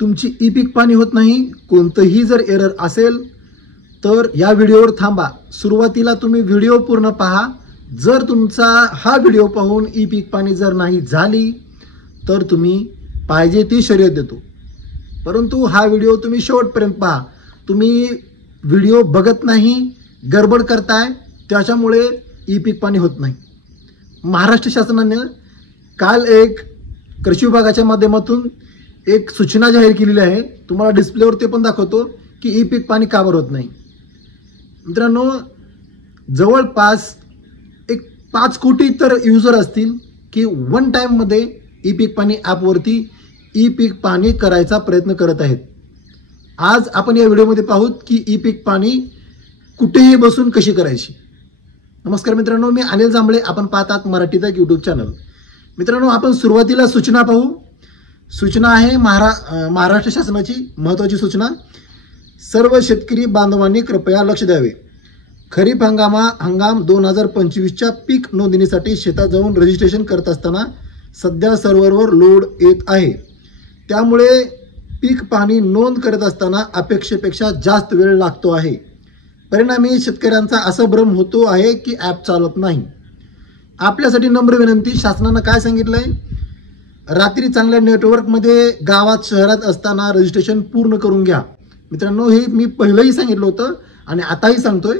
तुमची ई पीक पाणी होत नाही, कोणतंही जर एरर असेल तर या व्हिडिओवर थांबा. सुरुवातीला तुम्ही व्हिडिओ पूर्ण पहा. जर तुमचा हा व्हिडिओ पाहून ई पीक पाणी जर नाही झाली तर तुम्ही पाहिजे ती शर्यत देतो. परंतु हा व्हिडिओ तुम्ही शेवटपर्यंत पहा. तुम्ही व्हिडिओ बघत नाही, गडबड करताय, त्याच्यामुळे ई पीक पाणी होत नाही. महाराष्ट्र शासनाने काल एक कृषी विभागाच्या माध्यमातून एक सूचना जाहीर केलेली आहे. तुम्हाला डिस्प्लेवर ते पण दाखवतो की ई पीक पाणी का बरं होत नाही. मित्रांनो, जवळपास एक 5 कोटी तर युजर असतील की वन टाइममध्ये ई पीक पाणी ॲपवरती ई पीक पाणी करायचा प्रयत्न करत आहेत. आज आपण या व्हिडिओमध्ये पाहूत की ई पीक पाणी कुठेही बसून कशी करायची. नमस्कार मित्रांनो, मी अनिल जांभळे. आपण पाहतात मराठी तक यूट्यूब चॅनल. मित्रांनो, आपण सुरुवातीला सूचना पाहू. सूचना आहे महाराष्ट्र शासनाची महत्त्वाची सूचना. सर्व शेतकरी बांधवांनी कृपया लक्ष द्यावे. खरीप हंगाम 2025च्या पीक नोंदणीसाठी शेतात जाऊन रजिस्ट्रेशन करत असताना सध्या सर्व्हरवर लोड येत आहे. त्यामुळे पीक पाणी नोंद करत असताना अपेक्षेपेक्षा जास्त वेळ लागतो आहे. परिणामी शेतकऱ्यांचा असा भ्रम होतो आहे की ॲप चालत नाही. आपल्यासाठी नम्र विनंती. शासनानं काय सांगितलंय? रात्री चांगल्या नेटवर्कमध्ये गावात शहरात असताना रजिस्ट्रेशन पूर्ण करून घ्या. मित्रांनो, हे मी पहिलंही सांगितलं होतं आणि आताही सांगतोय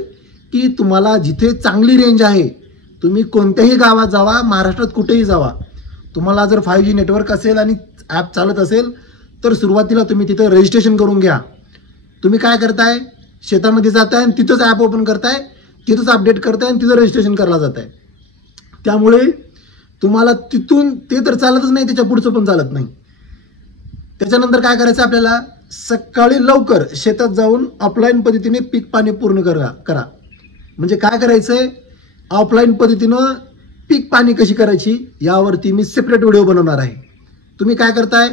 की तुम्हाला जिथे चांगली रेंज आहे, तुम्ही कोणत्याही गावात जावा, महाराष्ट्रात कुठेही जावा, तुम्हाला जर 5G नेटवर्क असेल आणि ॲप चालत असेल तर सुरुवातीला तुम्ही तिथं रजिस्ट्रेशन करून घ्या. तुम्ही काय करताय? शेतामध्ये जाताय आणि तिथंच ॲप ओपन करताय, तिथंच अपडेट करताय आणि तिथं रजिस्ट्रेशन करायला जात आहे. त्यामुळे तुम्हाला तिथून ते तर चालतच नाही, त्याच्या पुढचं पण चालत नाही. त्याच्यानंतर काय करायचं? आपल्याला सकाळी लवकर शेतात जाऊन ऑफलाईन पद्धतीने पीक पाणी पूर्ण करा. म्हणजे काय करायचंय? ऑफलाईन पद्धतीनं पीक पाणी कशी करायची यावरती मी सेपरेट व्हिडिओ बनवणार आहे. तुम्ही काय करताय?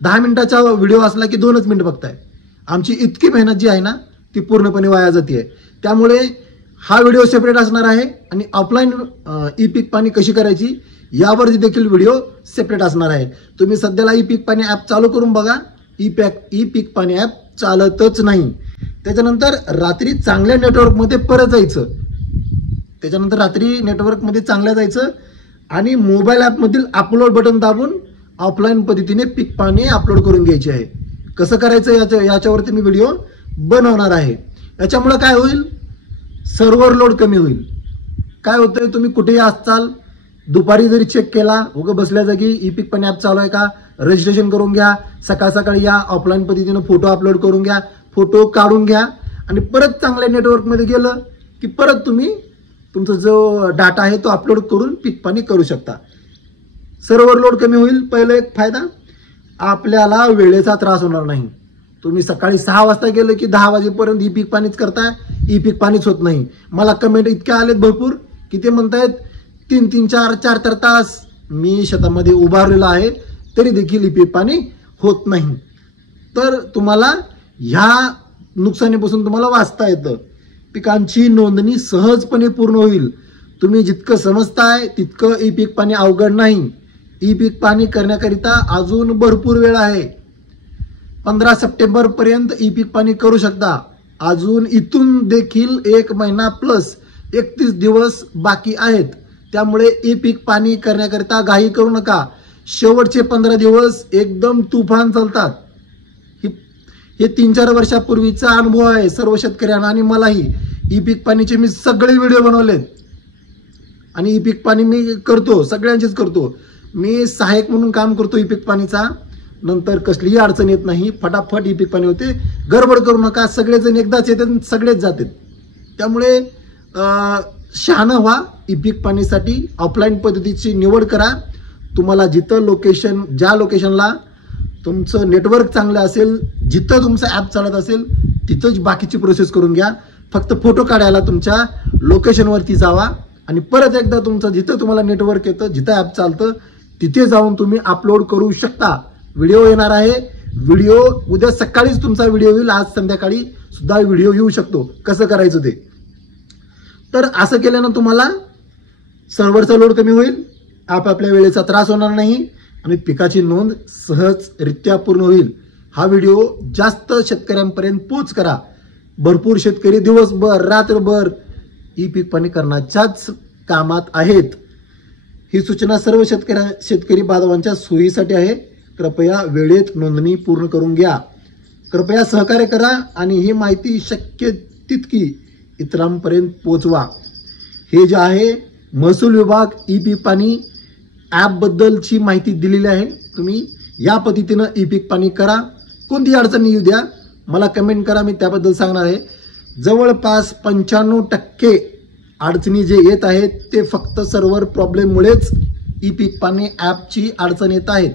10 मिनिटाचा व्हिडिओ असला की 2च मिनिट बघताय. आमची इतकी मेहनत जी आहे ना ती पूर्णपणे वाया जाते. त्यामुळे हा व्हिडिओ सेपरेट असणार आहे आणि ऑफलाईन ई पीक पाणी कशी करायची यावरती देखील व्हिडिओ सेपरेट असणार आहे. तुम्ही सध्याला ई पीक पाणी ॲप चालू करून बघा. ई पीक पाणी ॲप चालतच नाही. त्याच्यानंतर रात्री चांगल्या नेटवर्कमध्ये परत जायचं. त्याच्यानंतर रात्री नेटवर्कमध्ये चांगल्या जायचं आणि मोबाईल ॲपमधील अपलोड बटन दाबून ऑफलाईन पद्धतीने पीक पाणी अपलोड करून घ्यायचे आहे. कसं करायचं याच्यावरती मी व्हिडिओ बनवणार आहे. याच्यामुळे काय होईल? सर्व्हर लोड कमी होईल. काय होतंय? तुम्ही कुठेही असाल, दुपारी जरी चेक केला, उगं बसल्या जागी ई पीक पाणी ॲप चालू आहे का, रजिस्ट्रेशन करून घ्या. सकाळी या, ऑफलाईन पद्धतीनं फोटो अपलोड करून घ्या, फोटो काढून घ्या आणि परत चांगल्या नेटवर्कमध्ये गेलं की परत तुम्ही तुमचा जो डाटा आहे तो अपलोड करून पीक पाणी करू शकता. सर्व्हर लोड कमी होईल. पहिला एक फायदा, आपल्याला वेळेचा त्रास होणार नाही. तुम्ही सकाळी 6 वाजता गेलं की 10 वाजेपर्यंत ई पीक पाणीच करताय, ई पीक पाणीच होत नाही. मला कमेंट इतक्या आलेत भरपूर की ते म्हणतायत 3 4 तास मी शेतामध्ये उभारलेला आहे तरी देखील ई पीक पाणी होत नाही. तर तुम्हाला ह्या नुकसानीपासून तुम्हाला वाचता येतं. पिकांची नोंदणी सहजपणे पूर्ण होईल. तुम्ही जितकं समजताय तितकं ई पीक पाणी अवघड नाही. ई पीक पाणी करण्याकरिता अजून भरपूर वेळ आहे. 15 सप्टेंबर पर्यंत ई पीक पाणी करू शकता. अजून इथून देखील 1 महिना प्लस 31 दिवस बाकी आहेत. त्यामुळे ई पीक पाणी करण्याकरिता घाई करू नका. शेवटचे 15 दिवस एकदम तुफान चालतात. हे 3-4 वर्षापूर्वीचा अनुभव आहे सर्व शेतकऱ्यांना आणि मलाही. ई पीक पाणीचे मी सगळे व्हिडिओ बनवलेत आणि ई पीक पाणी मी करतो, सगळ्यांचेच करतो. मी सहाय्यक म्हणून काम करतो ई पीक पाणीचा. नंतर कसलीही अडचण येत नाही, फटाफट ई पीक पाणी होते. गडबड करू नका. सगळेजण एकदाच येतात, सगळेच जातात. त्यामुळे शहाणं व्हा. ई पीक पाणीसाठी ऑफलाईन पद्धतीची निवड करा. तुम्हाला जिथं लोकेशन, ज्या लोकेशनला तुमचं नेटवर्क चांगलं असेल, जिथं तुमचं ॲप चालत असेल तिथंच बाकीची प्रोसेस करून घ्या. फक्त फोटो काढायला तुमच्या लोकेशनवरती जावा आणि परत एकदा तुमचं जिथं तुम्हाला नेटवर्क येतं, जिथं ॲप चालतं तिथे जाऊन तुम्ही अपलोड करू शकता. व्हिडिओ येणार आहे. व्हिडिओ उद्या सकाळीच तुमचा व्हिडिओ येईल. आज संध्याकाळी सुद्धा व्हिडिओ येऊ शकतो. कसं करायचं ते. तर असं केल्यानं तुम्हाला सर्व्हरचा लोड कमी होईल, आपापल्या वेळेचा त्रास होणार नाही आणि पिकाची नोंद सहजरित्या पूर्ण होईल. हा व्हिडिओ जास्त शेतकऱ्यांपर्यंत पोच करा. भरपूर शेतकरी दिवसभर रात्रभर ई पीक पाणी करण्याच्याच कामात आहेत. ही सूचना सर्व शेतकरी बांधवांच्या सोयीसाठी आहे. कृपया वेळेत नोंदणी पूर्ण करून घ्या. कृपया सहकार्य करा आणि ही माहिती शक्य तितकी इतरांपर्यंत पोहोचवा. हे जे आहे महसूल विभाग ई पीक पाणी ॲप बद्दलची माहिती दिलेली आहे. तुम्ही या पद्धतीनं ई पीक पाणी करा. कोणती अडचण येऊ द्या, मला कमेंट करा, मी त्याबद्दल सांगणार आहे. जवळपास 95% अडचणी जे येत आहेत ते फक्त सर्व्हर प्रॉब्लेममुळेच ई पीक पाणी ॲपची अडचण येत आहेत.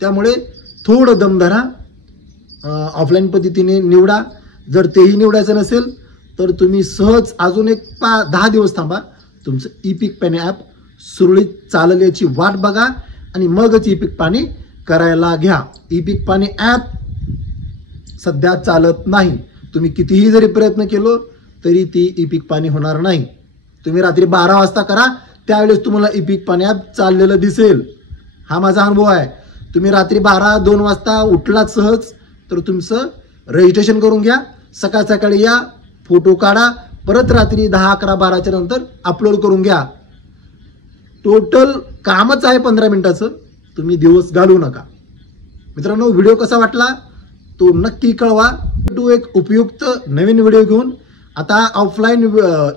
त्यामुळे थोडं दम धरा, ऑफलाईन पद्धतीने निवडा. जर तेही निवडायचं नसेल तर तुम्ही सहज अजून एक 10 दिवस थांबा. तुमचं ई पीक पाणी ॲप सुरळीत चालेल याची वाट बघा आणि मगच ई पीक पाणी करायला घ्या. ई पीक पाणी ॲप सध्या चालत नाही. तुम्ही कितीही जरी प्रयत्न केलो तरी ती ई पीक पाणी होणार नाही. तुम्ही रात्री 12 वाजता करा, त्यावेळेस तुम्हाला ई पीक पाणी ॲप चाललेलं दिसेल. हा माझा अनुभव आहे. तुम्ही रात्री 12-2 वाजता उठलात सहज तर तुमचं रजिस्ट्रेशन करून घ्या. सकाळ सकाळी या, फोटो काढा, परत रात्री 10-11-12च्या नंतर अपलोड करून घ्या. टोटल कामच आहे 15 मिनिटाचं. तुम्ही दिवस घालवू नका. मित्रांनो, व्हिडिओ कसा वाटला तो नक्की कळवा. तो एक उपयुक्त नवीन व्हिडिओ घेऊन आता ऑफलाईन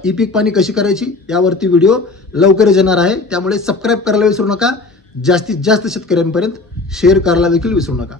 ई पीक पाणी कशी करायची यावरती व्हिडिओ लवकरच येणार आहे. त्यामुळे सबस्क्राईब करायला विसरू नका. जास्तीत जास्त शेतकऱ्यांपर्यंत शेअर करायला देखील विसरू नका.